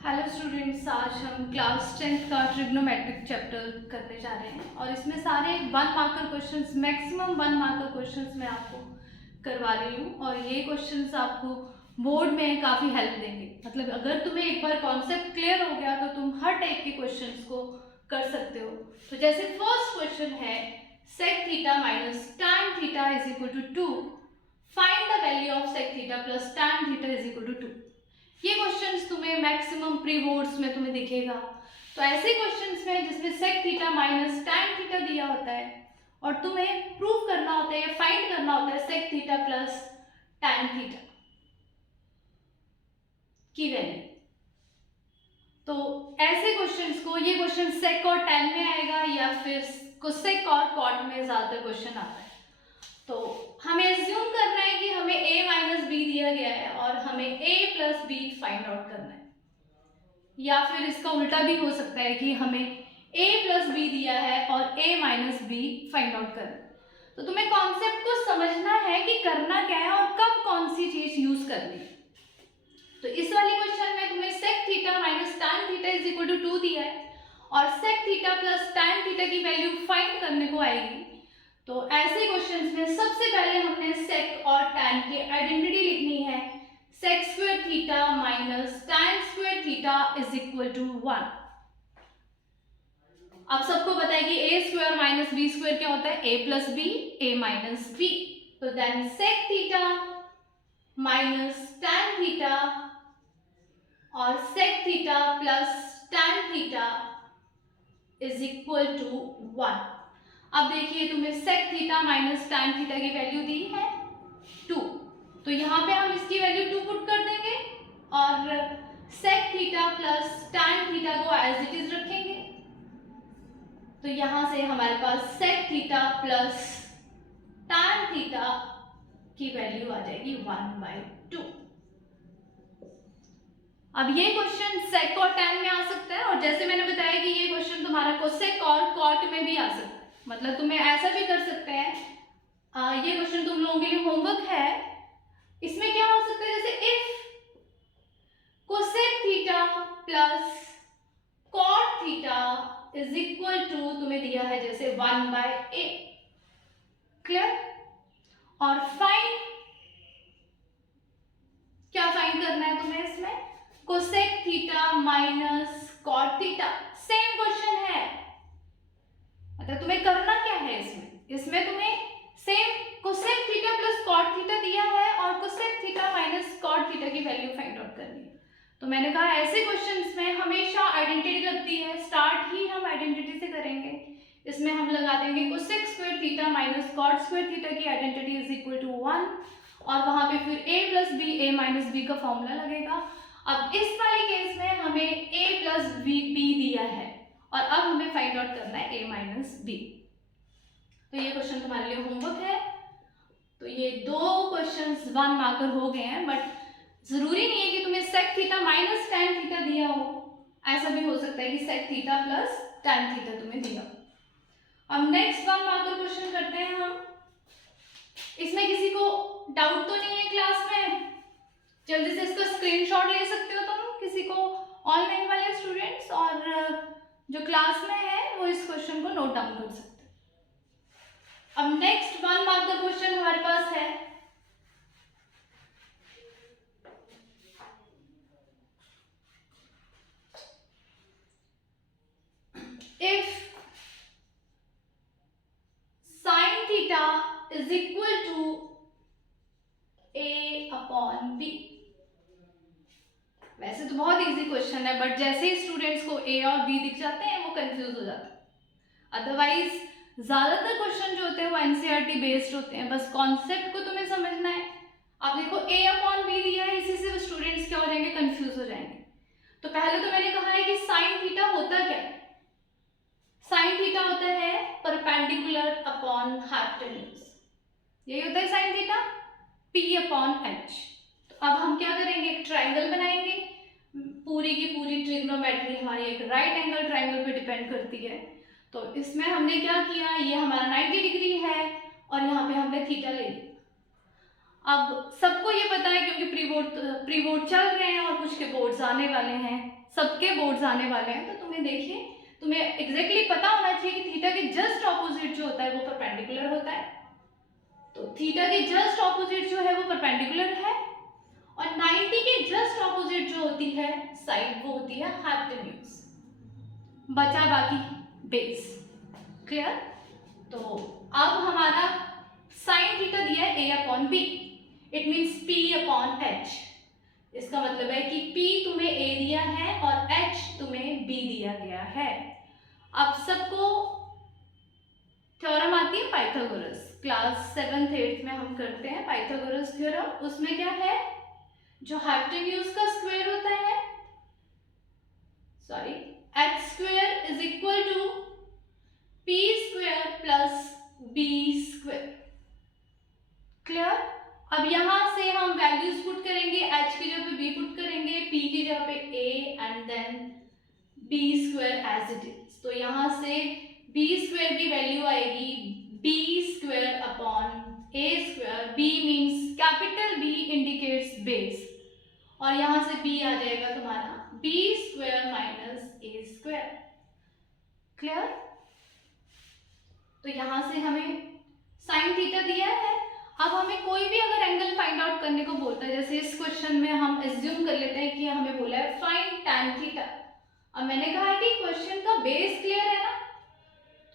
Hello students, आज हम class 10th का ट्रिग्नोमेट्रिक चैप्टर करने जा रहे हैं और इसमें सारे 1 marker questions, maximum 1 marker questions मैं आपको करवा रही हूँ और ये क्वेश्चंस आपको बोर्ड में काफ़ी हेल्प देंगे। मतलब अगर तुम्हें एक बार कॉन्सेप्ट क्लियर हो गया तो तुम हर टाइप के क्वेश्चंस को कर सकते हो। तो जैसे फर्स्ट क्वेश्चन है sec theta minus tan theta is equal to 2, find the value of sec theta plus tan theta is equal to 2। ये क्वेश्चंस तुम्हें मैक्सिमम प्री बोर्ड्स में तुम्हें दिखेगा। तो ऐसे क्वेश्चंस में जिसमें sec theta minus tan theta दिया होता है और तुम्हें प्रूव करना होता है या फाइंड करना होता है sec theta plus tan theta की वैल्यू। तो ऐसे क्वेश्चंस को, ये क्वेश्चन sec और tan में आएगा या फिर cosec और cot में ज्यादा क्वेश्चन आता है। तो हमें एज्यूम करना है कि हमें a माइनस बी दिया गया है और हमें a plus B find out करना है, या फिर इसका उल्टा भी हो सकता है कि हमें a प्लस बी दिया है और a minus B find out करना है। तो तुम्हें कॉन्सेप्ट को समझना है कि करना क्या है और कब कौन सी चीज यूज करनी है। तो इस वाली क्वेश्चन में तुम्हें sec theta minus tan theta is equal to 2 दिया है और sec theta plus tan theta की वैल्यू फाइंड करने को आएगी। तो ऐसे क्वेश्चंस में सबसे पहले हमने sec और tan की आइडेंटिटी लिखनी है। sec square theta minus tan square theta is equal to 1। अब सबको पता है कि a square minus b square क्या होता है, a plus B, a minus b. तो then sec theta minus tan theta और sec theta plus tan theta is equal to 1। अब देखिए तुम्हें sec theta minus tan theta की वैल्यू दी है 2, तो यहाँ पे हम इसकी वैल्यू 2 पुट कर देंगे और sec theta plus tan theta को एज इट इज रखेंगे। तो यहाँ से हमारे पास sec theta plus tan theta की वैल्यू आ जाएगी 1/2। अब ये क्वेश्चन sec और tan में आ सकता है और जैसे मैंने बताया कि ये क्वेश्चन तुम्हारा cosec और cot में भी आ सकता है। मतलब तुम्हें ऐसा भी कर सकते हैं, ये क्वेश्चन तुम लोगों के लिए होमवर्क है। इसमें क्या हो सकता है, जैसे if cosec theta plus cot theta is equal to, तुम्हें दिया है जैसे 1/a, क्लियर। और फाइंड, क्या फाइंड करना है तुम्हें इसमें, cosec theta minus cot theta. Same question है, मतलब तुम्हें करना क्या है इसमें तुम्हें same cosec theta plus cot theta दिया है और cosec theta minus cot theta की वैल्यू फाइंड आउट करनी है। तो मैंने कहा ऐसे क्वेश्चंस में हमेशा आइडेंटिटी लगती है, स्टार्ट ही हम आइडेंटिटी से करेंगे। इसमें हम लगा देंगे cosec square theta minus cot square theta की आइडेंटिटी इज इक्वल टू 1 और वहां पे फिर a plus B, a minus B का फॉर्मूला लगेगा। अब इस वाले केस में हमें a प्लस बी दिया है और अब हमें फाइंड आउट करना है a माइनस बी। तो ये क्वेश्चन तुम्हारे लिए होमवर्क है। तो ये दो क्वेश्चंस 1 मार्कर हो गए हैं, बट जरूरी नहीं है कि तुम्हें sec theta minus tan theta दिया हो, ऐसा भी हो सकता है कि sec theta plus tan theta तुम्हें दिया हो। अब नेक्स्ट 1 मार्कर क्वेश्चन करते हैं हम। इसमें किसी को डाउट तो नहीं है क्लास में? जल्दी से इसका स्क्रीनशॉट ले सकते हो तुम, किसी को ऑनलाइन वाले स्टूडेंट्स और जो क्लास में है वो इस क्वेश्चन को नोट डाउन कर सकते हैं। अब नेक्स्ट 1 मार्कर क्वेश्चन हमारे पास है, if sin theta is equal to a upon b। वैसे तो बहुत इजी क्वेश्चन है, बट जैसे ही स्टूडेंट्स को a और b दिख जाते हैं वो कंफ्यूज हो जाते हैं। अदरवाइज ज्यादातर क्वेश्चन जो होते हैं वो एनसीईआरटी बेस्ड होते हैं, बस कॉन्सेप्ट को तुम्हें समझना है। अब देखो a अपॉन b दिया है, इसी से स्टूडेंट्स क्या हो जाएंगे, कंफ्यूज हो जाएंगे। तो पहले तो मैंने कहा है कि साइन थीटा होता क्या है। साइन थीटा होता है परपेंडिकुलर अपॉन हाइपोटेन्यूज, यही होता है sine theta, p upon h। तो अब हम क्या करेंगे, एक ट्राइंगल बनाएंगे। पूरी की पूरी ट्रिग्नोमेट्री हमारी एक राइट एंगल ट्राइंगल पे डिपेंड करती है। तो इसमें हमने क्या किया, ये हमारा 90 डिग्री है और यहाँ पे हमने थीटा ले लिया। अब सबको ये पता है क्योंकि प्री बोर्ड चल रहे हैं और कुछ के बोर्ड्स आने वाले हैं, सबके बोर्ड्स आने वाले हैं, तो तुम्हें देखिए तुम्हें एग्जैक्टली पता होना चाहिए कि थीटा के जस्ट ऑपोजिट जो होता है वो परपेंडिकुलर होता है। तो थीटा के जस्ट ऑपोजिट जो है वो परपेंडिकुलर है और 90 के जस्ट ऑपोजिट जो होती है साइड वो होती है हाइपोटेन्यूज। बचा बाकी बेस। क्लियर? तो अब हमारा साइन थीटा दिया है a upon b, it means p upon h। इसका मतलब है कि p तुम्हें a दिया है और h तुम्हें b दिया गया है। अब सबको थ्योरम आती है पाइथागोरस, क्लास 7th 8th में हम करते हैं पाइथागोरस थ्योरम। उसमें क्या है, जो हाइपोटेन्यूज का स्क्वायर होता है, sorry, h square is equal to p square plus b square. Clear? अब यहां से हम वैल्यूज पुट करेंगे, h की जगह पे b पुट करेंगे, p की जगह पे a and then b square as it is. तो यहां से b स्क्वायर की वैल्यू आएगी b square upon a square. b means capital B indicates base और यहां से b आ जाएगा तुम्हारा b square minus a square. Clear? तो यहां से हमें साइन थीटा दिया है। अब हमें कोई भी अगर एंगल फाइंड आउट करने को बोलता है, जैसे इस क्वेश्चन में हम एज्यूम कर लेते हैं कि हमें बोला है फाइंड tan थीटा। अब मैंने कहा है कि क्वेश्चन का बेस क्लियर है ना,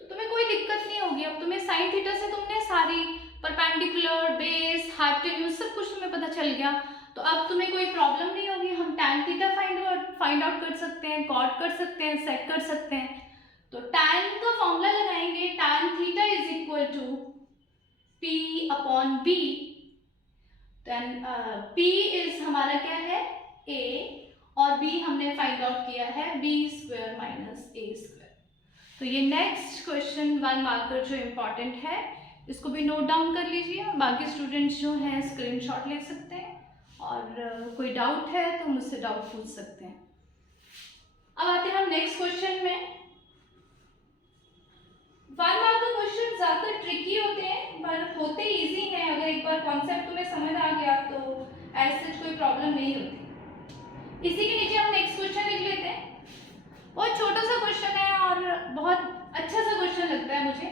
तो तुम्हें कोई दिक्कत नहीं होगी। अब तुम्हें साइन थीटा से तुमने सारी परपेंडिकुलर, बेस, हाइपोटेन्यूज सब कुछ तुम्हें पता चल गया, तो अब तुम्हें कोई प्रॉब्लम नहीं होगी। हम tan थीटा फाइंड आउट कर सकते हैं, कॉट कर सकते हैं, सेक कर सकते हैं। तो tan का फॉर्मूला लगाएंगे, tan theta is equal to p upon b। Then p इज हमारा क्या है a और b हमने फाइंड आउट किया है b square minus a square. तो ये नेक्स्ट क्वेश्चन 1 मार्कर जो इम्पोर्टेंट है इसको भी नोट डाउन कर लीजिए और बाकी स्टूडेंट्स जो हैं स्क्रीनशॉट ले सकते हैं और कोई डाउट है तो मुझसे डाउट पूछ सकते हैं। अब आते हैं हम नेक्स्ट क्वेश्चन में। 1 मार्कर क्वेश्चन ज्यादातर ट्रिकी होते हैं पर होते इजी हैं। अगर एक बार कॉन्सेप्ट तुम्हें समझ आ गया तो ऐसे सच कोई प्रॉब्लम नहीं होती। इसी के नीचे हम नेक्स्ट क्वेश्चन लिख लेते हैं। बहुत छोटा सा क्वेश्चन है और बहुत अच्छा सा क्वेश्चन लगता है मुझे।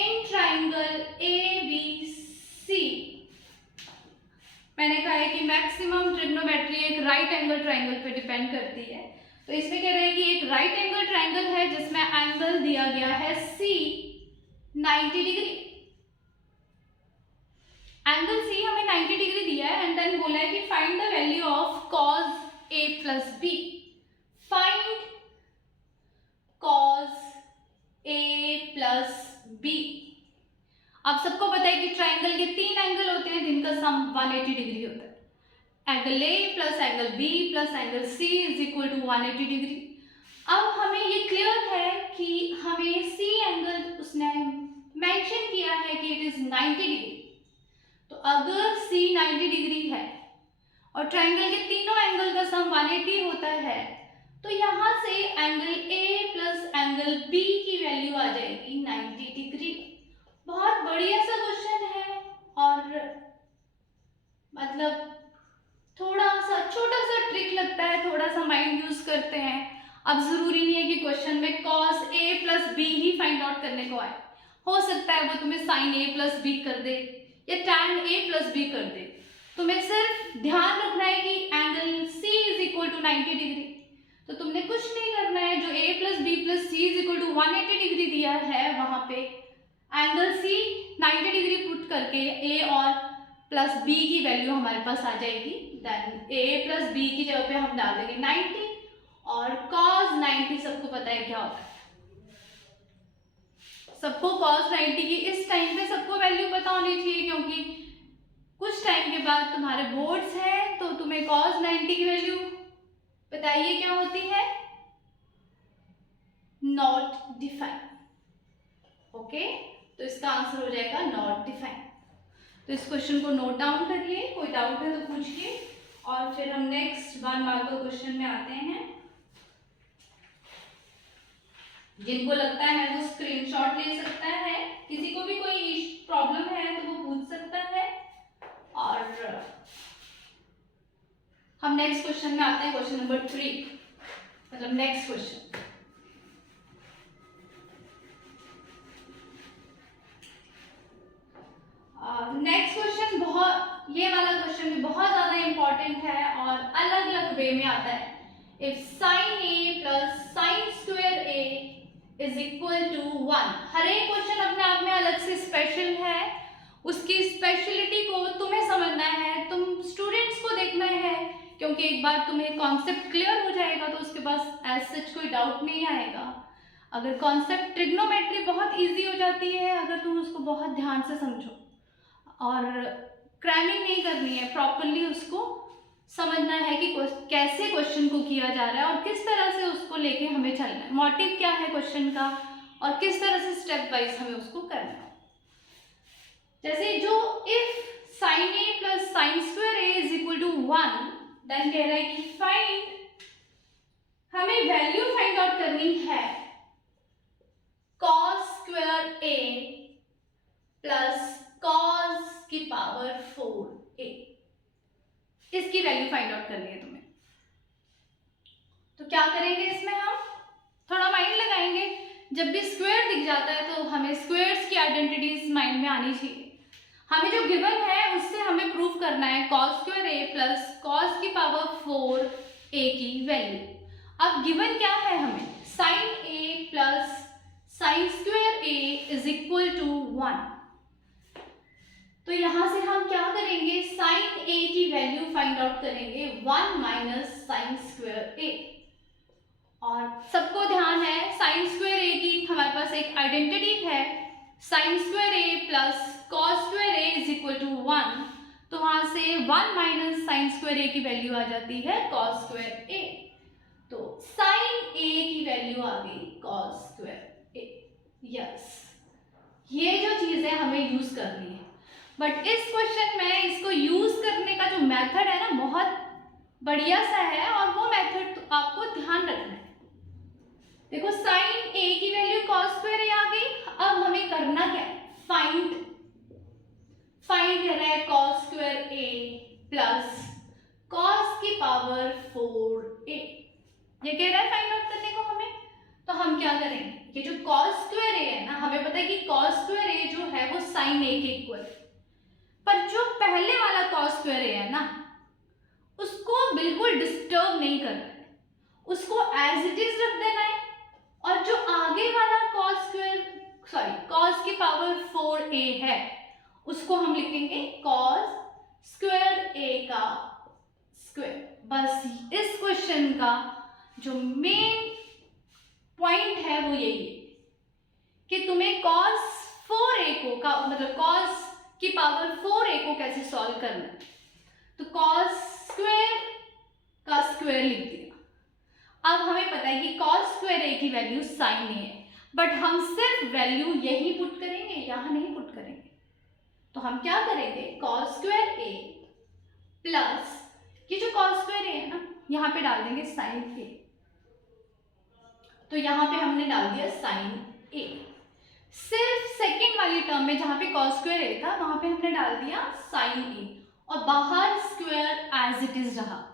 इन ट्राइंगल ABC, मैंने कहा है कि मैक्सिमम ट्रिग्नोमेट्री एक राइट एंगल ट्राइंगल पे डिपेंड करती है। तो इसमें कह रहे हैं कि एक राइट एंगल ट्राइंगल है जिसमें एंगल दिया गया है C 90 डिग्री। एंगल C हमें 90 डिग्री दिया है एंड देन बोला है कि find the value of cos A plus B। Find cos A plus B। अब सबको पता है कि ट्राइंगल के 3 एंगल होते हैं जिनका सम 180 डिग्री होता है। Angle A plus angle B plus angle C is equal to 180 degree. अब हमें ये क्लियर है कि हमें C एंगल उसने मेंशन किया है कि इट इज 90 डिग्री। तो अगर C 90 डिग्री है और ट्राइंगल के तीनों एंगल का सम 180 होता है तो यहाँ से angle A plus angle B की वैल्यू आ जाएगी 90 डिग्री। बहुत बढ़िया सा क्वेश्चन है और मतलब थोड़ा सा छोटा सा ट्रिक लगता है, थोड़ा सा माइंड यूज करते हैं। अब जरूरी नहीं है कि क्वेश्चन में cos A plus B he find out करने को आए, हो सकता है वो तुम्हें sin A प्लस B कर दे या tan A प्लस B कर दे। तुम्हें सिर्फ ध्यान रखना है कि angle C is equal to 90 degree. तो तुमने कुछ नहीं करना है, जो A plus B plus C is equal to 180 degree दिया है वहां पे एंगल C 90 डिग्री पुट करके A और प्लस B की वैल्यू हमारे पास आ जाएगी। देन A प्लस B की जगह पे हम डाल देंगे 90 और cos 90 सबको पता है क्या होता है। सबको cos 90 की इस टाइम पे सबको वैल्यू पता होनी चाहिए क्योंकि कुछ टाइम के बाद तुम्हारे बोर्ड्स हैं तो तुम्हें cos 90 की वैल्यू बताइए क्या होती है, नॉट डिफाइन। ओके, तो इसका आंसर हो जाएगा नॉट डिफाइन। तो इस क्वेश्चन को नोट डाउन करिए, कोई डाउट है तो पूछिए और फिर हम नेक्स्ट 1 मार्कर क्वेश्चन में आते हैं। जिनको लगता है वो स्क्रीनशॉट ले सकता है, किसी को भी कोई प्रॉब्लम है तो वो पूछ सकता है और हम नेक्स्ट क्वेश्चन में आते हैं, क्वेश्चन नंबर 3, मतलब नेक्स्ट क्वेश्चन। नेक्स्ट क्वेश्चन ये वाला क्वेश्चन भी बहुत ज्यादा इंपॉर्टेंट है और अलग अलग वे में आता है। If sine A plus sine square A is equal to 1, हर एक क्वेश्चन अपने आप में अलग से स्पेशल है, उसकी स्पेशलिटी को तुम्हें समझना है, तुम स्टूडेंट्स को देखना है, क्योंकि एक बार तुम्हें कॉन्सेप्ट क्लियर हो जाएगा तो उसके पास एज सच कोई डाउट नहीं आएगा। अगर कॉन्सेप्ट ट्रिग्नोमेट्री बहुत इजी हो जाती है अगर तुम उसको बहुत ध्यान से समझो, और क्रैमिंग नहीं करनी है, प्रॉपरली उसको समझना है कि कैसे क्वेश्चन को किया जा रहा है और किस तरह से उसको लेके हमें चलना है, मोटिव क्या है क्वेश्चन का और किस तरह से स्टेप वाइज हमें उसको करना है। जैसे जो if sine A plus sine square A is equal to 1, then कह रहा है कि फाइंड, हमें वैल्यू फाइंड आउट करनी है cos square A plus cos की पावर 4a, इसकी वैल्यू फाइंड आउट करनी है तुम्हें। तो क्या करेंगे इसमें, हम थोड़ा माइंड लगाएंगे। जब भी स्क्वायर दिख जाता है तो हमें स्क्वायर्स की आइडेंटिटीज माइंड में आनी चाहिए। हमें जो गिवन है उससे हमें प्रूव करना है cos square A plus cos की पावर 4a की वैल्यू। अब गिवन क्या है, हमें sine A plus sine square A is equal to 1। तो यहां से हम क्या करेंगे, साइन ए की वैल्यू फाइंड आउट करेंगे 1 माइनस साइन स्क्वायर ए। और सबको ध्यान है साइन स्क्वायर ए की हमारे पास एक आइडेंटिटी है, sine square A plus cos square A is equal to 1, तो वहां से 1 माइनस साइन स्क्वायर ए की वैल्यू आ जाती है कॉस स्क्वायर ए। तो साइन ए की वैल्यू आ गई कॉस स्क्वायर ए। यस, ये जो चीज है हमें यूज करनी है, बट इस क्वेश्चन में इसको यूज करने का जो मेथड है ना बहुत बढ़िया सा है, और वो मेथड तो आपको ध्यान रखना है। देखो साइन ए की वैल्यू कॉस स्क्वायर ए आ गई, अब हमें करना क्या है, फाइंड कह रहा है cos square A plus cos की पावर 4a, ये कह रहा है फाइंड आउट करने को हमें। तो हम क्या करेंगे, ये जो कॉस स्क्वायर ए है ना, हमें पता है कि कॉस स्क्वायर ए जो है वो साइन ए के इक्वल, पर जो पहले वाला कॉस स्क्वायर ए है ना उसको बिल्कुल डिस्टर्ब नहीं करना है, उसको एज इट इज रख देना है। और जो आगे वाला कॉस की पावर 4a है उसको हम लिखेंगे कॉस स्क्वायर ए का स्क्वायर। बस इस क्वेश्चन का जो मेन पॉइंट है वो यही है कि तुम्हें cos 4a को का मतलब cos की पावर 4a को कैसे सॉल्व करना है। तो cos स्क्वायर का स्क्वायर लिख दिया। अब हमें पता है कि cos स्क्वायर a की वैल्यू sin a है, बट हम सिर्फ वैल्यू यही पुट करेंगे, यहां नहीं पुट करेंगे। तो हम क्या करेंगे, cos स्क्वायर a प्लस ये जो cos स्क्वायर a है ना यहाँ पे डाल देंगे sin a। तो यहाँ पे हमने डाल दिया sin a। सिर्फ सेकेंड वाली टर्म में जहां पे cos स्क्वायर a था वहां पे हमने डाल दिया sin a, और बाहर स्क्वायर एज इट इज रहा।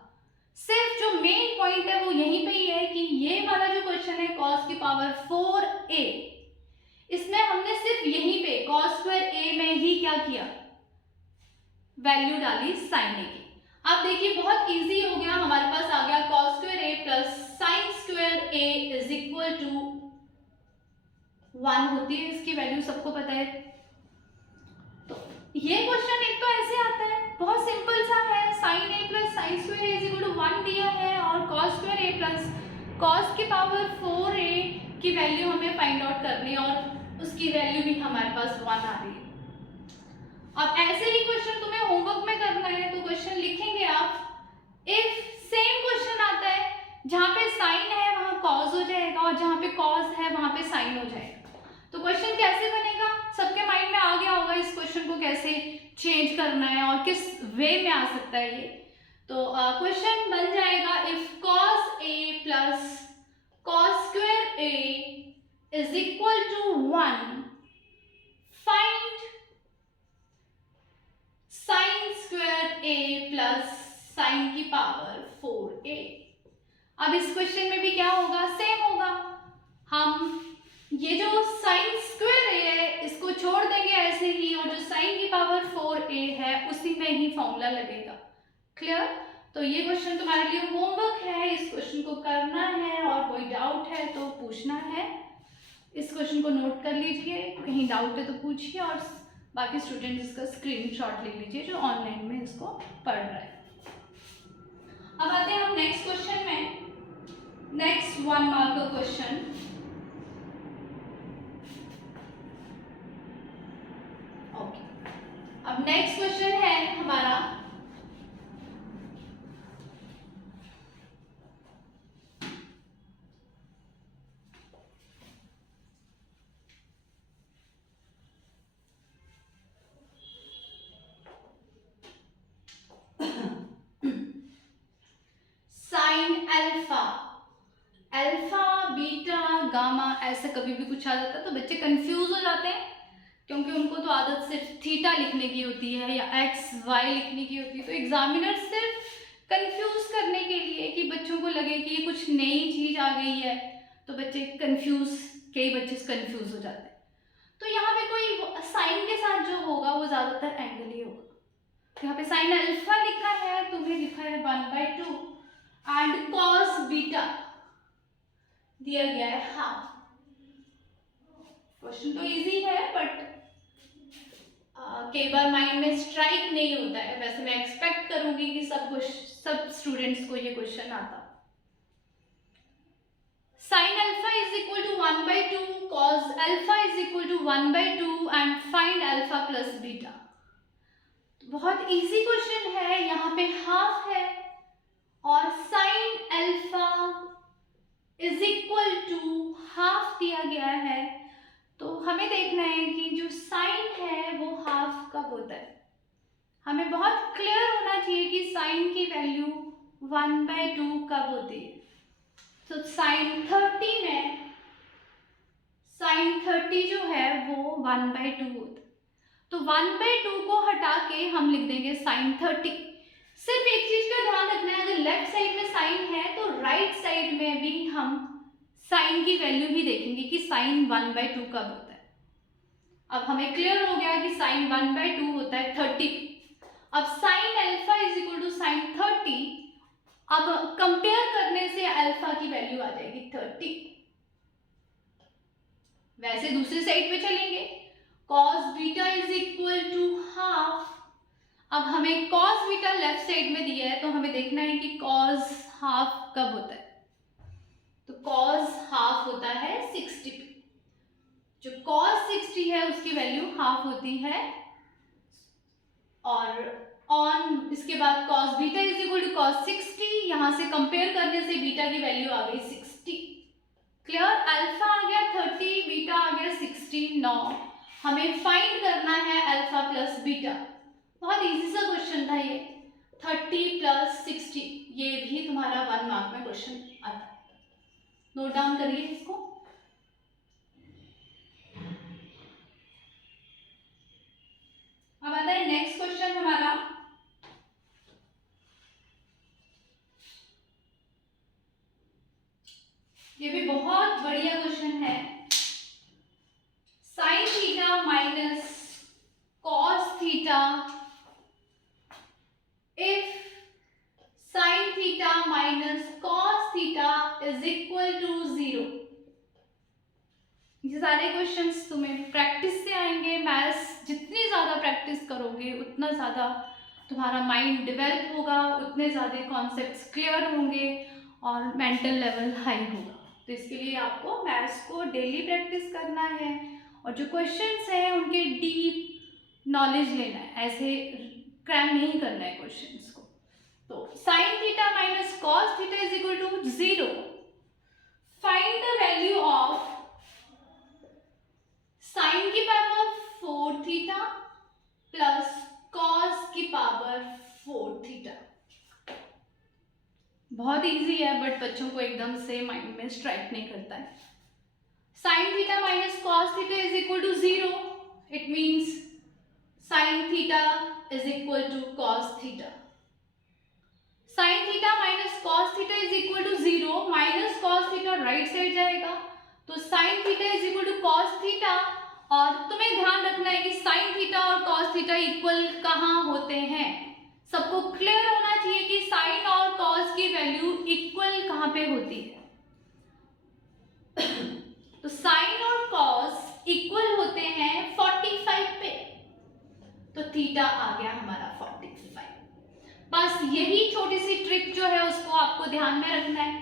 सिर्फ जो मेन पॉइंट है वो यहीं पे ही है कि ये वाला जो क्वेश्चन है cos की पावर 4a, इसमें हमने सिर्फ यहीं पे cos स्क्वायर a में ही क्या किया, वैल्यू डाली sin a की। अब देखिए बहुत इजी हो गया, हमारे पास आ गया cos square a plus sin square a is equal to 1 होती है, इसकी वैल्यू सबको पता है। तो ये क्वेश्चन एक तो ऐसे आता है, बहुत सिंपल सा है, sin a plus sine square a is equal to 1 दिया है और cos square a plus cos की पावर 4a की वैल्यू हमें फाइंड आउट करनी है, और उसकी वैल्यू भी हमारे पास 1 आ रही है। अब ऐसे ही क्वेश्चन तुम्हें होमवर्क में करना है, तो क्वेश्चन लिखेंगे आप, इफ सेम क्वेश्चन आता है जहां पे साइन है वहां कॉस हो जाएगा और जहां पे कॉस है वहां पे साइन हो जाएगा। तो क्वेश्चन कैसे बनेगा, सबके माइंड में आ गया होगा इस क्वेश्चन को कैसे चेंज करना है और किस वे में आ सकता है ये। तो क्वेश्चन बन जाएगा, if cos a plus cos square a is equal to 1, find sin square plus sine की पावर 4a। अब इस क्वेश्चन में भी क्या होगा, सेम होगा। हम ये जो साइन स्क्वायर a है इसको छोड़ देंगे ऐसे ही, और जो साइन की पावर 4a है उसी में ही फॉर्मूला लगेगा। क्लियर? तो ये क्वेश्चन तुम्हारे लिए होमवर्क है, इस क्वेश्चन को करना है, और कोई डाउट है तो पूछना है। इस क्वेश्चन को नोट कर लीजिए, कहीं डाउट है तो पूछिए, और बाकी स्टूडेंट्स इसका स्क्रीनशॉट ले लीजिए जो ऑनलाइन में इसको पढ़ रहे हैं। अब आते हैं हम नेक्स्ट क्वेश्चन में, नेक्स्ट 1 मार्क का क्वेश्चन। ओके, अब नेक्स्ट क्वेश्चन है हमारा sine alpha, alpha beta gamma ऐसे कभी भी पूछा जाता है तो बच्चे कंफ्यूज हो जाते हैं, क्योंकि उनको तो आदत सिर्फ थीटा लिखने की होती है या एक्स वाई लिखने की होती है। तो एग्जामिनर सिर्फ कंफ्यूज करने के लिए कि बच्चों को लगे कि ये कुछ नई चीज आ गई है, तो बच्चे कंफ्यूज, कई बच्चे कंफ्यूज हो जाते हैं। तो यहाँ पे कोई साइन के साथ जो होगा वो ज्यादातर एंगल ही होगा। यहाँ पे साइन अल्फा लिखा है, तुम्हें लिखा है 1/2 एंड कॉस बीटा दिया गया है हाफ। क्वेश्चन तो इजी है बट कई बार माइंड में स्ट्राइक नहीं होता है। वैसे मैं एक्सपेक्ट करूंगी कि सब स्टूडेंट्स को ये क्वेश्चन आता। Sine alpha is equal to 1/2, cos alpha is equal to 1/2 and find alpha plus beta. बहुत इजी क्वेश्चन है, यहाँ पे हाफ है और sine alpha is equal to half दिया गया है। तो हमें देखना है कि जो साइन है वो हाफ कब होता है। हमें बहुत क्लियर होना चाहिए कि साइन की वैल्यू 1/2 कब होती है। तो साइन 30 में साइन 30 जो है वो 1/2 होता है। तो 1/2 को हटा के हम लिख देंगे साइन 30। सिर्फ एक चीज का ध्यान रखना है, अगर लेफ्ट साइड में साइन है तो राइट साइड में भी हम साइन की वैल्यू ही देखेंगे कि साइन 1/2 कब होता है। अब हमें क्लियर हो गया कि साइन 1/2 होता है 30। अब sine alpha is equal to sine 30, अब कंपेयर करने से अल्फा की वैल्यू आ जाएगी 30। वैसे दूसरी साइड पे चलेंगे, cos beta is equal to half. अब हमें कॉस बीटा लेफ्ट साइड में दिया है तो हमें देखना है कि कॉस हाफ कब होता है। तो कॉस हाफ होता है 60 पे। जो कॉस 60 है उसकी वैल्यू हाफ होती है, और ऑन इसके बाद cos beta is equal to cos 60, यहां से कंपेयर करने से बीटा की वैल्यू आ गई 60। क्लियर? अल्फा आ गया 30, बीटा आ गया 60। 9 हमें फाइंड करना है अल्फा प्लस बीटा। बहुत इजी सा क्वेश्चन था ये, 30 प्लस 60, ये भी तुम्हारा 1 मार्क में क्वेश्चन आता है। नोट डाउन करिए इसको। अब आता है नेक्स्ट क्वेश्चन हमारा, ये भी बहुत बढ़िया क्वेश्चन है। Sine theta minus cos theta if sine theta minus cos theta is equal to 0। ये सारे क्वेश्चंस तुम्हें प्रैक्टिस से आएंगे। मैथ्स जितनी ज़्यादा प्रैक्टिस करोगे उतना ज़्यादा तुम्हारा माइंड डेवलप होगा, उतने ज़्यादा कॉन्सेप्ट्स क्लियर होंगे और मेंटल लेवल हाई होगा। तो इसके लिए आपको मैथ्स को डेली प्रैक्टिस करना है और जो क्वेश्चंस हैं उनके डीप नॉलेज लेना है, ऐसे क्रैम नहीं करना है क्वेश्चंस को। तो sine theta minus cos theta is equal to 0। Find the value of sine की पावर 4 थीटा प्लस कॉस की पावर 4 थीटा। बहुत इजी है बट बच्चों को एकदम से माइंड में स्ट्राइक नहीं करता है। Sine theta minus cos theta is equal to 0, it means sine theta is equal to cos theta. Sine theta minus cos theta is equal to 0, minus cos theta right side जाएगा, तो sine theta is equal to cos theta. और तुम्हें ध्यान रखना है कि sine theta और cos theta equal कहाँ होते हैं। सबको क्लियर होना चाहिए कि साइन और कॉस की वैल्यू इक्वल कहाँ पे होती है। तो साइन और कॉस इक्वल होते हैं 45 पे, तो थीटा आ गया हमारा 45। बस यही छोटी सी ट्रिक जो है उसको आपको ध्यान में रखना है।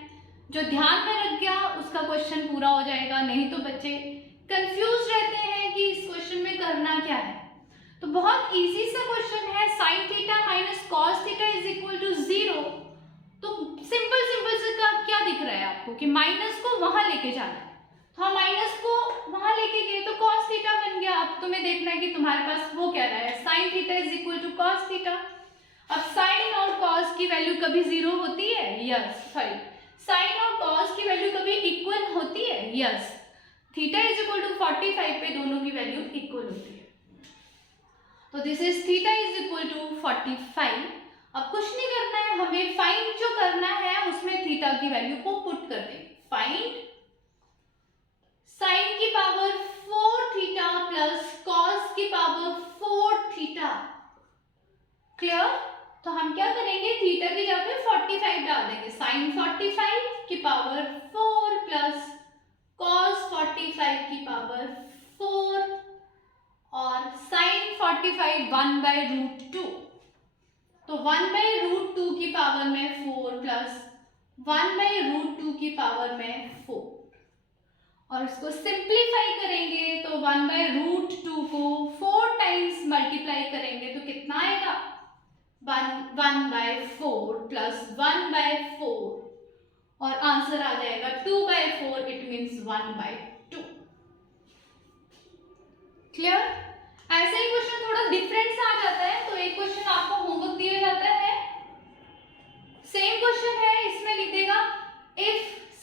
जो ध्यान में रख गया उसका क्वेश्चन पूरा हो जाएगा, नहीं तो बच्चे कंफ्यूज रहते हैं कि इस क्वेश्चन में करना क्या है। तो बहुत इजी सा क्वेश्चन है, sine theta minus cos theta is equal to 0। तो सिंपल सिंपल से क्या दिख रहा है आपको कि माइनस को वहां लेके जाना है। तो हम माइनस को वहां लेके गए तो कॉस थीटा बन गया। अब तुम्हें देखना है कि तुम्हारे पास वो क्या रहा है, sine theta is equal to cos theta. अब साइन और कॉस की वैल्यू कभी 0 होती है? यस। सॉरी, साइन और कॉस की वैल्यू कभी इक्वल होती है? Yes. Theta is equal to 45 पे दोनों की वैल्यू इक्वल होती है। तो this is theta is equal to 45। अब कुछ नहीं करना है, हमें फाइंड जो करना है उसमें थीटा की वैल्यू को पुट कर देंगे। फाइंड साइन की पावर 4 थीटा प्लस कॉस की पावर 4 थीटा। क्लियर? तो हम क्या करेंगे, थीटा की जगह पे 45 डाल देंगे। साइन 45 की पावर 4 प्लस कॉस 45 की पावर 4 और साइन 45 1/√2। तो 1/√2 की पावर में 4 प्लस 1/√2 की पावर में 4 और इसको सिंप्लीफाई करेंगे तो 1/√2 को 4 टाइम्स मल्टीप्लाई करेंगे तो कितना आएगा, 1/4 प्लस 1/4 और आंसर आ जाएगा 2/4। It means 1/2। क्लियर? ऐसे ही क्वेश्चन थोड़ा डिफरेंट आ जाता है तो एक क्वेश्चन आपको होमवर्क दिया जाता है, सेम क्वेश्चन है, इसमें लिख देगा if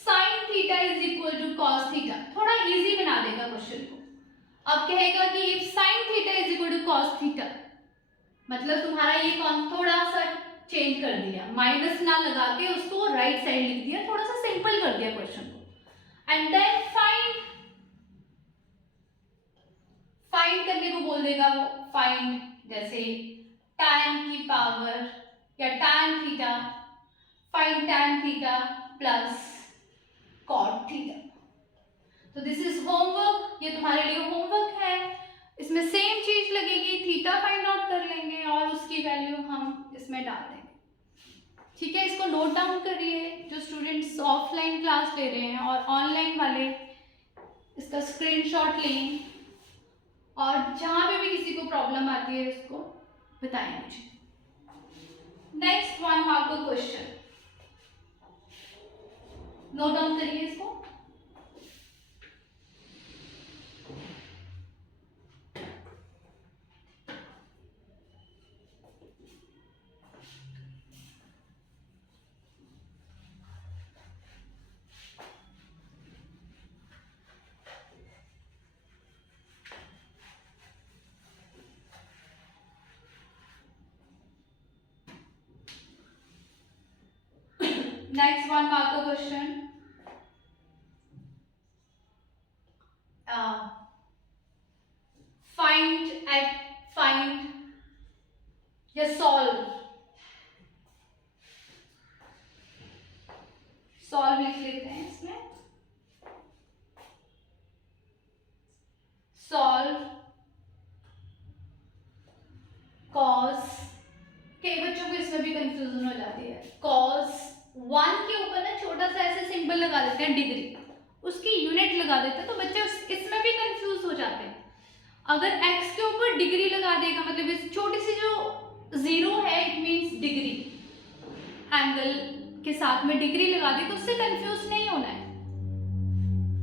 sine theta is equal to cos theta. थोड़ा इजी बना देगा क्वेश्चन को। अब कहेगा कि if sine theta is equal to cos theta, मतलब तुम्हारा ये कौन थोड़ा सा चेंज कर दिया, माइनस ना लगा के उसको राइट साइड लिख दिया, थोड़ा सा सिंपल कर दिया क्वेश्चन को। एंड देन फाइंड करने को बोल देगा वो, फाइंड जैसे tan की पावर या tan theta, find tan theta plus cot theta. तो दिस इज होमवर्क, ये तुम्हारे लिए होमवर्क है। इसमें सेम चीज लगेगी, थीटा फाइंड आउट कर लेंगे और उसकी वैल्यू हम इसमें डाल देंगे। ठीक है, इसको नोट डाउन करिए, जो स्टूडेंट्स ऑफलाइन क्लास ले रहे हैं और ऑनलाइन वाले इसका स्क्रीनशॉट लें और जहां पे भी किसी को प्रॉब्लम आती है इसको बताएं मुझे। नेक्स्ट 1 मार्क का क्वेश्चन, नोट डाउन करिए इसको। Next 1 mark का question, find या solve लिख लेते हैं इसमें। solve cos, कई बच्चों को इसमें भी कंफ्यूजन हो जाती है। cos 1 के ऊपर ना छोटा सा ऐसे सिंबल लगा देते हैं डिग्री, उसकी यूनिट लगा देते हैं, तो बच्चे इसमें भी कंफ्यूज हो जाते हैं। अगर x के ऊपर डिग्री लगा देगा, मतलब इस छोटी सी जो 0 है इट मींस डिग्री, एंगल के साथ में डिग्री लगा दी तो उससे कंफ्यूज नहीं होना है।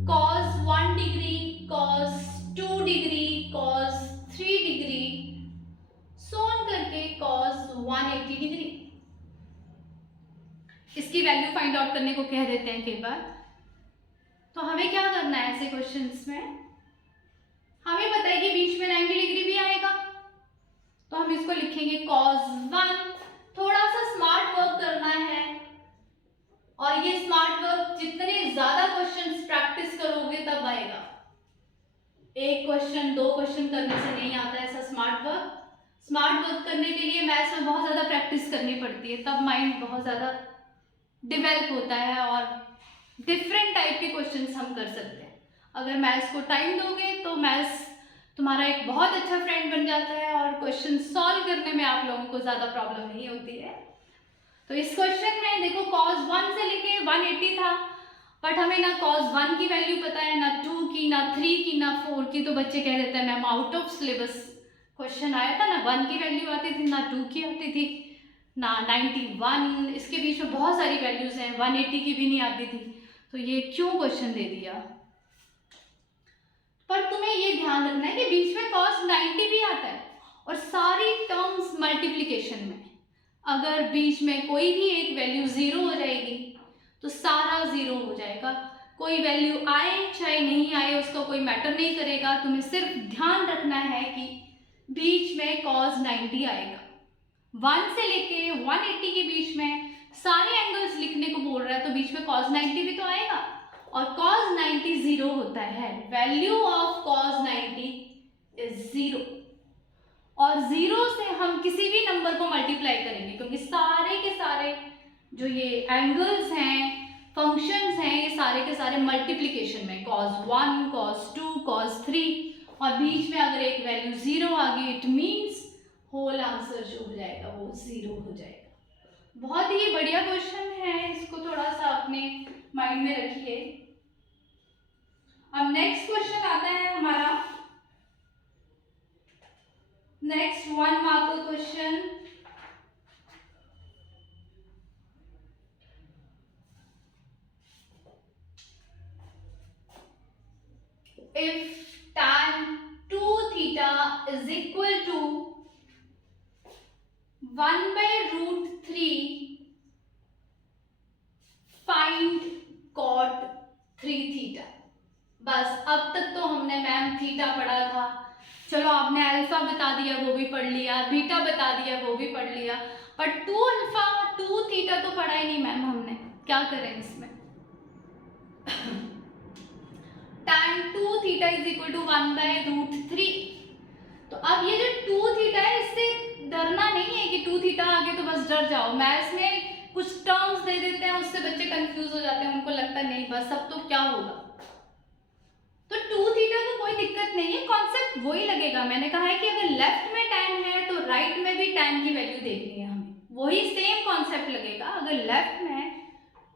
cos 1 degree, cos 2 degree, cos 3 degree, so on करके cos 180 डिग्री। इसकी वैल्यू फाइंड आउट करने को कह देते हैं कई बार। तो हमें क्या करना है ऐसे क्वेश्चंस में, हमें पता है कि बीच में 90 डिग्री भी आएगा, तो हम इसको लिखेंगे cos 1, थोड़ा सा स्मार्ट वर्क करना है, और ये स्मार्ट वर्क जितने ज्यादा क्वेश्चंस प्रैक्टिस करोगे तब आएगा। एक क्वेश्चन 2 क्वेश्चन करने से नहीं आता ऐसा स्मार्ट वर्क। स्मार्ट वर्क करने के लिए मैथ्स में बहुत ज़्यादा प्रैक्टिस करनी पड़ती है, तब माइंड बहुत ज़्यादा डेवलप होता है और डिफरेंट टाइप के क्वेश्चंस हम कर सकते हैं। अगर मैथ्स को टाइम दोगे तो मैथ्स तुम्हारा एक बहुत अच्छा फ्रेंड बन जाता है और क्वेश्चन सॉल्व करने में आप लोगों को ज़्यादा प्रॉब्लम नहीं होती है। तो इस क्वेश्चन में देखो cos 1 से लेके 180 था, बट हमें ना cos 1 की वैल्यू पता है, ना 2 की, ना 3 की, ना 4 की। तो बच्चे कह देते हैं ma'am out of syllabus question आया था, ना 1 की वैल्यू आती थी, ना 2 की आती थी, ना 91, इसके बीच में बहुत सारी वैल्यूज हैं, 180 की भी नहीं आती थी, तो ये क्यों क्वेश्चन दे दिया। पर तुम्हें ये ध्यान रखना है कि बीच में cos 90 भी आता है, और सारी टर्म्स मल्टीप्लिकेशन में अगर बीच में कोई भी एक वैल्यू 0 हो जाएगी तो सारा 0 हो जाएगा। कोई वैल्यू आए चाहे नहीं आए उसका कोई मैटर नहीं करेगा, तुम्हें सिर्फ ध्यान रखना है कि बीच में cos 90 आएगा। 1 से लेके 180 के बीच में सारे एंगल्स लिखने को बोल रहा है, तो बीच में cos 90 भी तो आएगा, और cos 90 0 होता है। वैल्यू ऑफ cos 90 इज 0, और 0 से हम किसी भी नंबर को मल्टीप्लाई करेंगे, क्योंकि सारे के सारे जो ये एंगल्स हैं, फंक्शंस हैं, ये सारे के सारे मल्टीप्लिकेशन में, cos 1, cos 2, cos 3, और बीच में अगर एक वैल्यू 0 आ गई इट मीन्स होल आंसर जो हो जाएगा वो 0 हो जाएगा। बहुत ही बढ़िया क्वेश्चन है, इसको थोड़ा सा अपने माइंड में रखिए। अब नेक्स्ट क्वेश्चन आता है हमारा, नेक्स्ट 1 मार्क का question. If tan 2 theta is equal to 1/√3, find cot 3 theta। बस अब तक तो हमने मैम थीटा पढ़ा था, चलो आपने अल्फा बता दिया वो भी पढ़ लिया, बीटा बता दिया वो भी पढ़ लिया, पर 2 अल्फा 2 थीटा तो पढ़ा ही नहीं मैम हमने, क्या करें इसमें। tan 2 theta is equal to 1/√3। तो अब ये जो 2 थीटा है इससे डरना नहीं है कि 2 थीटा आगे तो बस डर जाओ। मैथ्स में कुछ टर्म्स दे देते हैं उससे बच्चे कंफ्यूज हो जाते हैं, उनको लगता है नहीं बस अब तो क्या होगा। तो 2 थीटा को कोई दिक्कत नहीं है, कॉन्सेप्ट वही लगेगा। मैंने कहा है कि अगर लेफ्ट में tan है तो राइट में भी tan की वैल्यू देखनी है हमें, वही सेम कॉन्सेप्ट लगेगा। अगर लेफ्ट में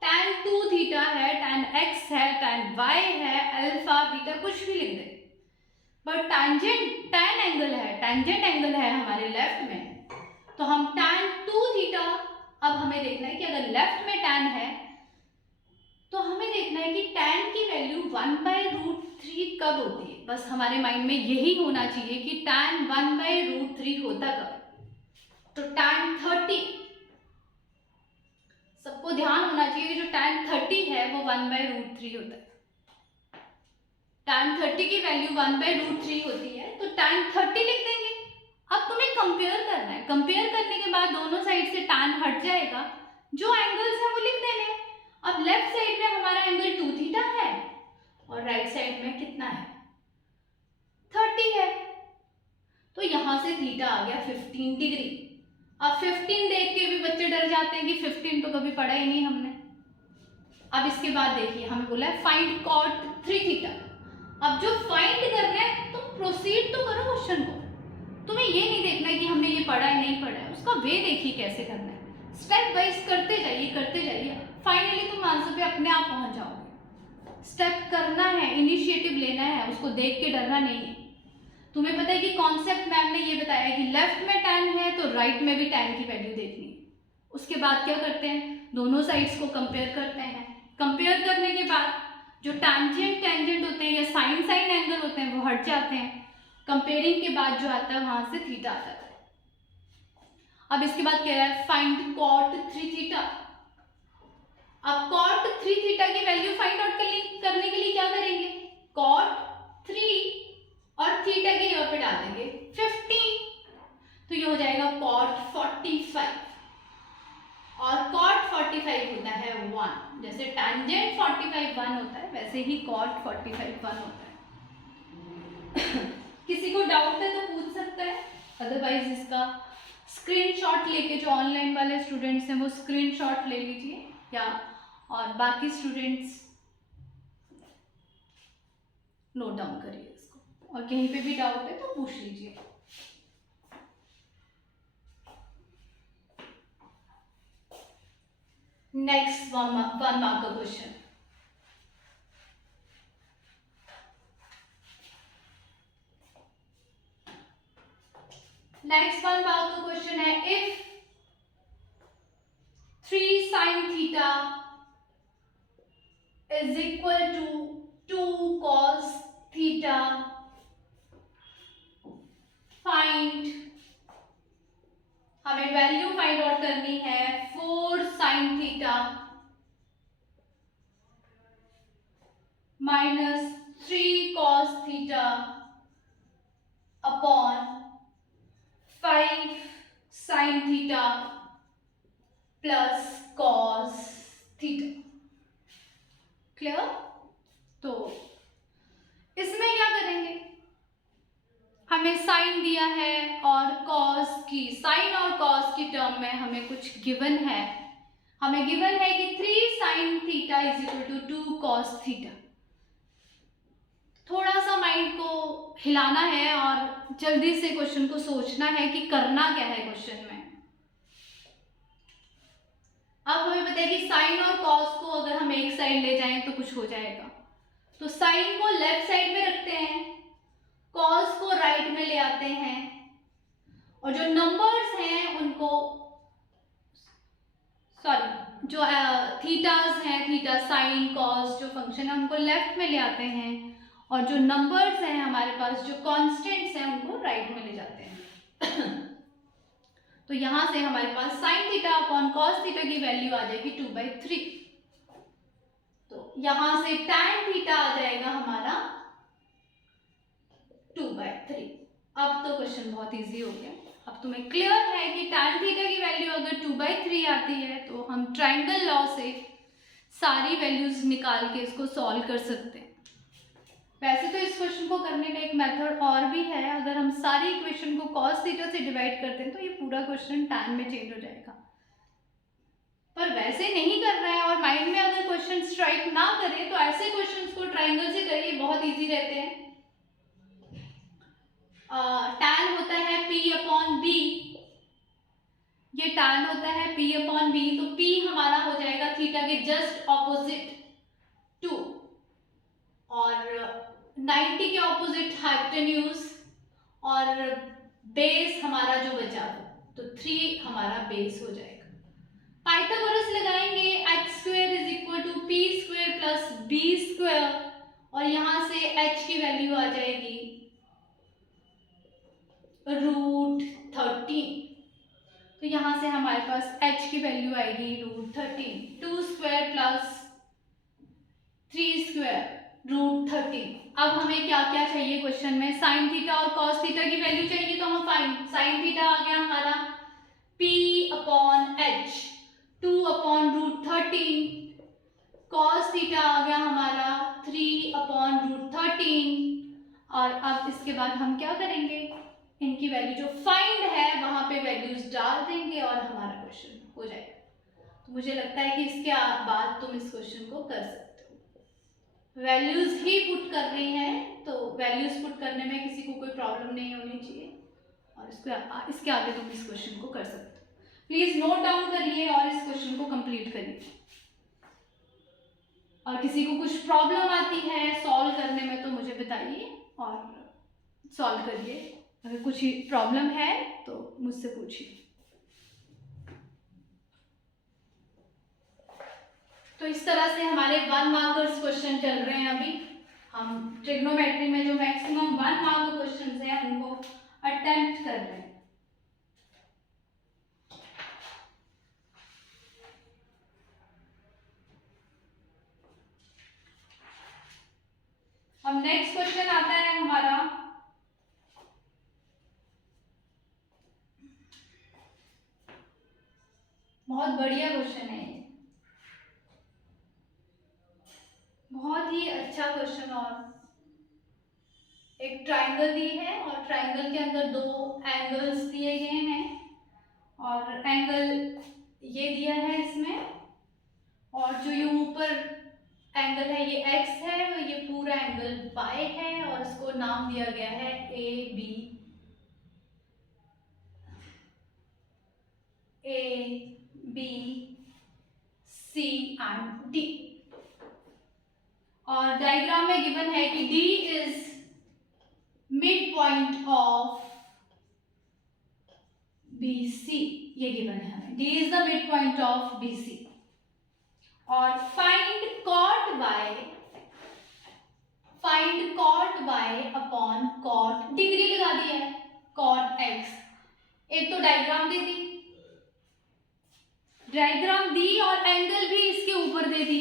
tan 2 थीटा है, tan x है, tan y है, अल्फा बीटा कुछ भी लिख दे, बट टैंजेंट tan एंगल है, टैंजेंट एंगल है हमारे लेफ्ट में, तो हम tan 2 थीटा, अब हमें देखना है कि अगर लेफ्ट में tan है तो हमें देखना है कि tan की वैल्यू 1/√3 कब होती है। बस हमारे माइंड में यही होना चाहिए कि tan 1/√3 होता कब। तो tan 30, सबको ध्यान होना चाहिए कि जो tan 30 है वो 1/√3 होता है। tan 30 की वैल्यू 1/√3 होती है, तो tan 30 लिख देंगे। अब तुम्हें कंपेयर करना है, कंपेयर करने के बाद दोनों साइड से tan हट जाएगा, जो एंगल्स है वो लिख देने। अब लेफ्ट साइड में हमारा एंगल 2 थीटा है और राइट साइड में कितना है 30 है, तो यहां से थीटा आ गया 15 डिग्री। अब 15 देख के भी बच्चे डर जाते हैं कि 15 तो कभी पढ़ा ही नहीं हमने। अब इसके बाद देखिए हमें बोला है फाइंड cot 3 थीटा। अब जो फाइंड करना है तुम प्रोसीड तो करो क्वेश्चन को, तुम्हें ये नहीं देखना है कि हमने ये पढ़ा है नहीं पढ़ा है, उसका वे देखिए कैसे करना है, स्टेप वाइज करते जाइए, फाइनली तुम आंसर पे अपने आप पहुंच जाओगे। स्टेप करना है, इनिशिएटिव लेना है, उसको देख के डरना नहीं है। तुम्हें पता है कि कॉन्सेप्ट मैम ने ये बताया कि लेफ्ट में tan है तो राइट में भी tan की वैल्यू देखनी है। उसके बाद क्या करते हैं, दोनों साइड्स को कंपेयर करते हैं। कंपेयर करने के बाद जो टेंजेंट होते हैं या साइन एंगल होते हैं वो हट जाते हैं। कंपेयरिंग के बाद जो आता है वहां से थीटा आ जाता है। अब इसके बाद कह रहा है फाइंड cot 3 थीटा। अब cot 3 थीटा की वैल्यू फाइंड आउट करने के लिए क्या करेंगे, cot 3 और थीटा की जगह पे डाल देंगे 15, तो ये हो जाएगा cot 45। 1, जैसे टेंजेंट 45 1 होता है वैसे ही कॉट 45 1 होता है। किसी को डाउट है तो पूछ सकता है, अदरवाइज इसका स्क्रीनशॉट लेके, जो ऑनलाइन वाले स्टूडेंट्स हैं वो स्क्रीनशॉट ले लीजिए, या और बाकी स्टूडेंट्स नोट डाउन करिए इसको, और कहीं पे भी डाउट है तो पूछ लीजिए। नेक्स्ट 1 मार्क का क्वेश्चन। नेक्स्ट 1 मार्क का क्वेश्चन है, if 3 sin theta is equal to 2 cos theta, find, हमें वैल्यू फाइंड आउट करनी है 4 sin theta minus 3 cos theta upon 5 sin theta plus cos theta. Clear? तो इसमें क्या करेंगे, हमें साइन दिया है और कॉस की, साइन और कॉस की टर्म में हमें कुछ गिवन है, हमें गिवन है कि 3 sin theta is equal to 2 cos theta. थोड़ा सा माइंड को हिलाना है और जल्दी से क्वेश्चन को सोचना है कि करना क्या है क्वेश्चन में। अब हमें पता है कि साइन और कॉस को अगर हम एक साइड ले जाएं तो कुछ हो जाएगा, तो साइन को लेफ्ट साइड में रखते हैं, कॉस को राइट में ले आते हैं, और जो नंबर्स हैं उनको, सॉरी, जो थीटास हैं, थीटा साइन कॉस जो फंक्शन है उनको लेफ्ट में ले आते हैं, और जो नंबर्स हैं हमारे पास, जो कांस्टेंट्स हैं, उनको राइट में ले जाते हैं। तो यहां से हमारे पास sine theta upon cos theta की वैल्यू आ जाएगी 2/3। तो यहां से tan थीटा आ जाएगा हमारा 2/3। अब तो क्वेश्चन बहुत इजी हो गया, अब तुम्हें क्लियर है कि tan थीटा की वैल्यू अगर 2/3 आती है तो हम ट्रायंगल लॉ से सारी वैल्यूज निकाल के इसको सॉल्व कर सकते हैं। वैसे तो इस क्वेश्चन को करने का एक मेथड और भी है, अगर हम सारी इक्वेशन को cos थीटा से डिवाइड करते हैं तो ये पूरा क्वेश्चन tan में चेंज हो जाएगा, पर वैसे नहीं करना है और माइंड में अगर क्वेश्चन स्ट्राइक ना करे तो ऐसे क्वेश्चंस को ट्रायंगल से करिए, बहुत इजी रहते हैं। tan होता है p/b, ये tan होता है p/b, तो p हमारा हो जाएगा थीटा के जस्ट ऑपोजिट 2, और 90 के ऑपोजिट हाइपोटेन्यूज, और बेस हमारा जो बचा तो 3 हमारा बेस हो जाएगा। पाइथागोरस लगाएंगे, h² is equal to p² plus b², और यहां से h की वैल्यू आ जाएगी √13, तो यहां से हमारे पास h की वैल्यू आएगी √13, 2² प्लस 3² √13। अब हमें क्या क्या चाहिए क्वेश्चन में, साइन थीटा और कॉस थीटा की वैल्यू चाहिए, तो हम फाइन, साइन थीटा आ गया हमारा p/h 2/√13, कॉस थीटा आ गया हमारा 3/√13, और अब इसके बाद हम क्या करेंगे, इनकी वैल्यू जो फाइंड है वहां पे वैल्यूज डाल देंगे और हमारा क्वेश्चन हो जाएगा। तो मुझे लगता है कि इसके बाद तुम इस क्वेश्चन को कर सकते हो। वैल्यूज ही पुट कर रही हैं, तो वैल्यूज पुट करने में किसी को कोई प्रॉब्लम नहीं होनी चाहिए, और इसके आगे तुम इस क्वेश्चन को कर सकते हो। प्लीज नोट डाउन करिए और इस क्वेश्चन को कंप्लीट करिए, और किसी को कुछ प्रॉब्लम आती है सॉल्व करने में तो मुझे बताइए और सॉल्व करिए, अगर कुछ प्रॉब्लम है तो मुझसे पूछिए। तो इस तरह से हमारे 1 मार्कर्स क्वेश्चन चल रहे हैं। अभी हम ट्रिग्नोमेट्री में जो मैक्सिमम 1 मार्क क्वेश्चन हैं उनको अटेम्प्ट कर रहे हैं। अब नेक्स्ट क्वेश्चन आता है हमारा, बहुत बढ़िया क्वेश्चन है ये। बहुत ही अच्छा क्वेश्चन। और एक ट्राइंगल दी है और ट्राइंगल के अंदर दो एंगल्स दिए गए हैं और एंगल ये दिया है इसमें, और जो ये ऊपर एंगल है ये x है और ये पूरा एंगल y है और इसको नाम दिया गया है ABC एंड D। और डायग्राम में गिवन है कि D is mid point of BC, ये गिवन है हमें, D is the mid point of BC। और find cot y upon cot, degree लगा दी है, cot x। एक तो डायग्राम दे दी, और एंगल भी इसके ऊपर दे दी,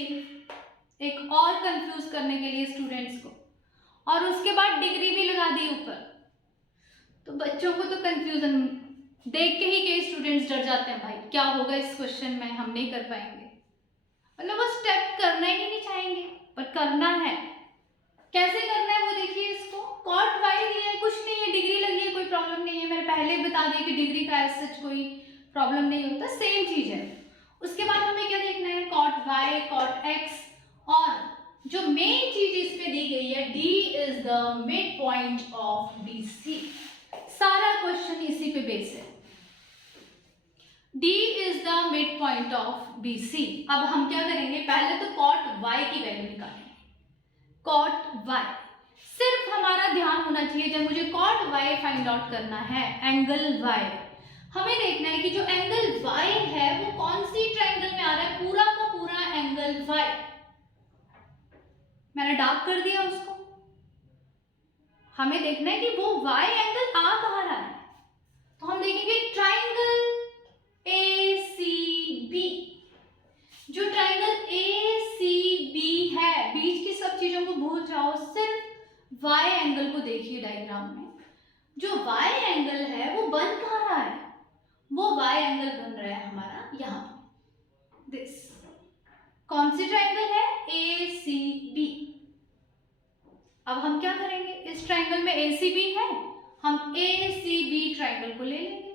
एक और कंफ्यूज करने के लिए स्टूडेंट्स को, और उसके बाद डिग्री भी लगा दी ऊपर। तो बच्चों को तो कंफ्यूजन देख के ही कई स्टूडेंट्स डर जाते हैं, भाई क्या होगा इस क्वेश्चन में, हम नहीं कर पाएंगे, मतलब वो स्टेप करना ही नहीं चाहेंगे, पर करना है। कैसे करना है वो देखिए। इसको cot y दिया है, कुछ नहीं है, डिग्री लगी है, कोई प्रॉब्लम नहीं है, मैंने पहले ही बता दिया कि डिग्री का ऐसा कोई प्रॉब्लम नहीं होता, सेम चीज है। उसके बाद हमें क्या देखना है, cot y cot x, और जो मेन चीज इसमें दी गई है D is the mid point of BC। सारा क्वेश्चन इसी पे बेस है, D is the mid point of BC। अब हम क्या करेंगे, पहले तो cot y की वैल्यू निकालेंगे। cot y, सिर्फ हमारा ध्यान होना चाहिए जब मुझे cot y फाइंड आउट करना है, एंगल y, हमें देखना है कि जो एंगल y है वो कौन सी ट्रायंगल में आ रहा है, पूरा का पूरा एंगल y। मैंने डार्क कर दिया उसको। हमें देखना है कि वो y एंगल आ कहाँ रहा है, तो हम देखेंगे ट्रायंगल ACB। जो ट्रायंगल ACB है, बीच की सब चीजों को भूल जाओ, सिर्फ y एंगल को देखिए डायग्राम में। जो y एंगल है वो बन कहाँ रहा है, वो y एंगल बन रहा है हमारा यहाँ पे, दिस। कौन सी ट्रायंगल है, ACB। अब हम क्या करेंगे, इस ट्रायंगल में ACB है, हम ACB ट्रायंगल को ले लेंगे,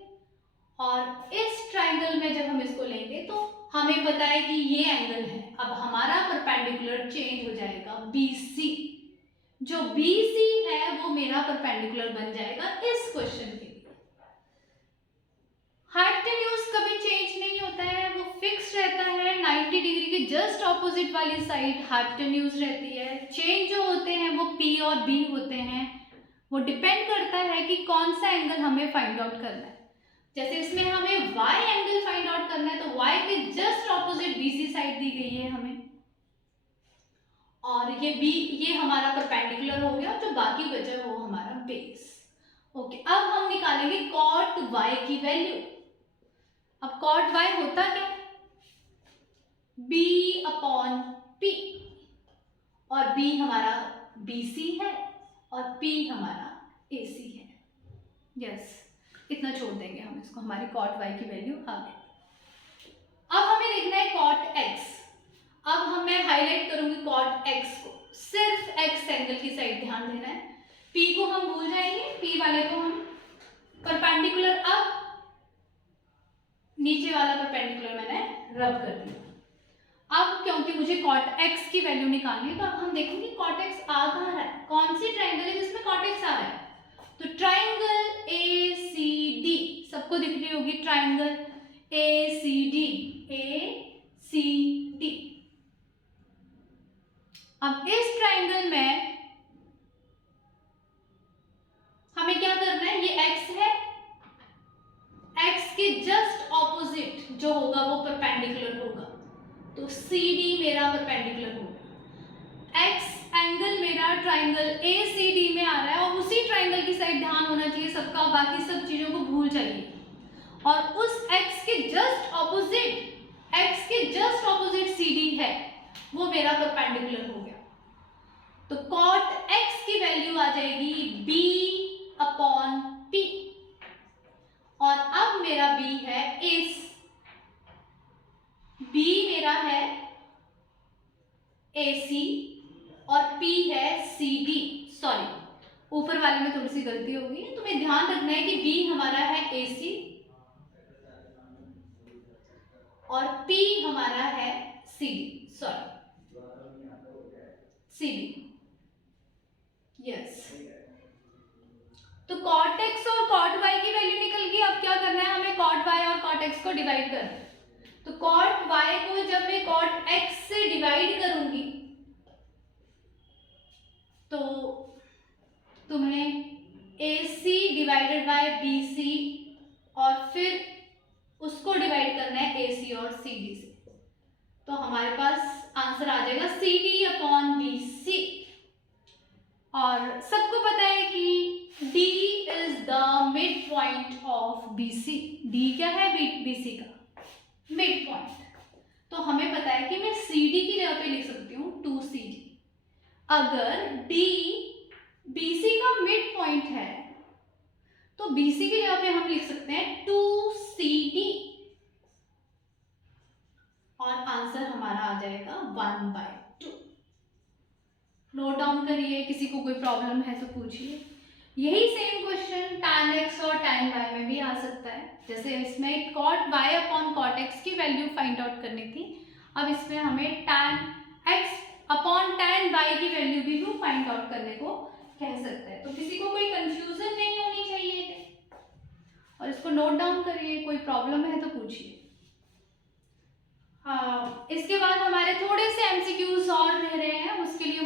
और इस ट्रायंगल में जब हम इसको लेंगे तो हमें पता है कि ये एंगल है। अब हमारा परपेंडिकुलर चेंज हो जाएगा BC, जो BC है वो मेरा परपेंडिकुलर बन जाएगा इस क्वेश्चन के लिए। हाइपोटेन्यूज कभी चेंज नहीं होता है, वो फिक्स रहता है, 90 डिग्री के जस्ट ऑपोजिट वाली साइड हाइपोटेन्यूज रहती है। चेंज जो होते हैं वो P और B होते हैं, वो डिपेंड करता है कि कौन सा एंगल हमें फाइंड आउट करना है। जैसे इसमें हमें y एंगल फाइंड आउट करना है, तो y के जस्ट ऑपोजिट BC साइड दी गई है हमें, और ये B, ये हमारा परपेंडिकुलर हो गया, जो बाकी बचा वो हमारा बेस। ओके, अब हम निकालेंगे cot y की वैल्यू। अब cot y होता क्या, B अपॉन P, और B हमारा BC है और P हमारा AC है। यस, इतना छोड़ देंगे हम इसको, हमारी cot y की वैल्यू आ गई। अब हमें देखना है cot x। अब मैं हाईलाइट करूंगी cot x को, सिर्फ x एंगल की साइड ध्यान देना है, P को हम भूल जाएंगे, P वाले को हम परपेंडिकुलर, अब नीचे वाला परपेंडिकुलर मैंने रब कर दिया। अब क्योंकि मुझे cot x की वैल्यू निकालनी है, तो अब हम देखेंगे cot x आ कहाँ रहा है, कौन सी ट्रायंगल है जिसमें cot x आ रहा है, तो ट्रायंगल ACD, सबको दिख रही होगी ट्रायंगल ACD। अब इस ट्रायंगल में हमें क्या करना है, ये x है, x के जस्ट ऑपोजिट जो होगा वो परपेंडिकुलर होगा, तो CD मेरा परपेंडिकुलर होगा। x एंगल मेरा ट्रायंगल ACD में आ रहा है, और उसी ट्रायंगल की साइड ध्यान होना चाहिए सबका, बाकी सब चीजों को भूल जाइए। और उस x के जस्ट ऑपोजिट CD है, वो मेरा परपेंडिकुलर हो गया, तो cot x की वैल्यू आ जाएगी B अपॉन P, और अब मेरा B है B मेरा है AC, और P है CD। सॉरी, ऊपर वाले में थोड़ी सी गलती हो गई, तुम्हें ध्यान रखना है कि B हमारा है AC और P हमारा है CD। Sorry, CD। यस, तो cot x और cot y की वैल्यू निकल गई। अब क्या करना है हमें, cot y और cot x को डिवाइड करना है। तो cot y को जब मैं cot x से डिवाइड करूंगी तो तुम्हें AC डिवाइडेड बाय BC और फिर उसको डिवाइड करना है AC और CD से, तो हमारे पास आंसर आ जाएगा CD अपॉन BC। और सबको पता है कि D is the mid point of BC। D क्या है, BC का मिड पॉइंट। तो हमें पता है कि मैं CD की जगह पे लिख सकती हूँ 2CD। अगर D BC का मिड पॉइंट है तो BC की जगह पे हम लिख सकते हैं 2CD और आंसर हमारा आ जाएगा 1/2। नोट डाउन करिए, किसी को कोई प्रॉब्लम है तो पूछिए। यही सेम क्वेश्चन tan x और tan y में भी आ सकता है। जैसे इसमें cot y upon cot x की वैल्यू फाइंड आउट करनी थी, अब इसमें हमें tan x upon tan y की वैल्यू भी फाइंड आउट करने को कह सकते हैं। तो किसी को कोई कंफ्यूजन नहीं होनी चाहिए और इसको नोट डाउन करिए, कोई प्रॉब्लम है तो पूछिए। हाँ, इसके बाद हमारे थोड़े से एमसीक्यूज और रह रहे हैं, उसके लिए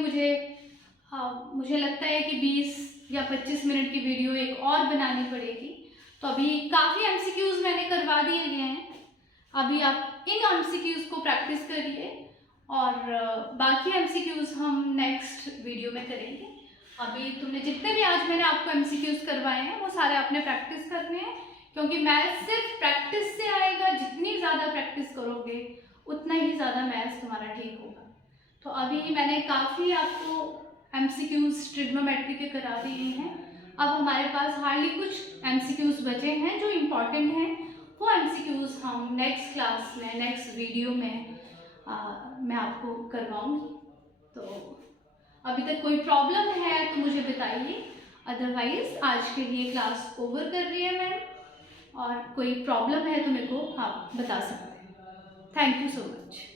मुझे लगता है कि 20 या 25 मिनट की वीडियो एक और बनानी पड़ेगी। तो अभी काफ़ी एमसीक्यूज मैंने करवा दिए गए हैं, अभी आप इन एमसीक्यूज को प्रैक्टिस करिए और बाकी एमसीक्यूज हम नेक्स्ट वीडियो में करेंगे। अभी तुमने जितने भी आज मैंने आपको एमसीक्यूज करवाए हैं वो सारे आपने प्रैक्टिस करने हैं, क्योंकि मैथ्स सिर्फ प्रैक्टिस से आएगा। जितनी ज़्यादा प्रैक्टिस करोगे उतना ही ज़्यादा मैथ्स तुम्हारा ठीक होगा। तो अभी मैंने काफ़ी आपको एमसीक्यूज ट्रिग्नोमेट्री के करा दिए हैं। अब हमारे पास हार्डली कुछ एमसीक्यूज बचे हैं जो इम्पॉर्टेंट हैं, वो एमसीक्यूज हम नेक्स्ट क्लास में, नेक्स्ट वीडियो में मैं आपको करवाऊँगी। तो अभी तक कोई प्रॉब्लम है तो मुझे बताइए, अदरवाइज आज के लिए क्लास ओवर कर रही है मैम, और कोई प्रॉब्लम है तो मेरे को आप बता सकते हैं। Thank you so much.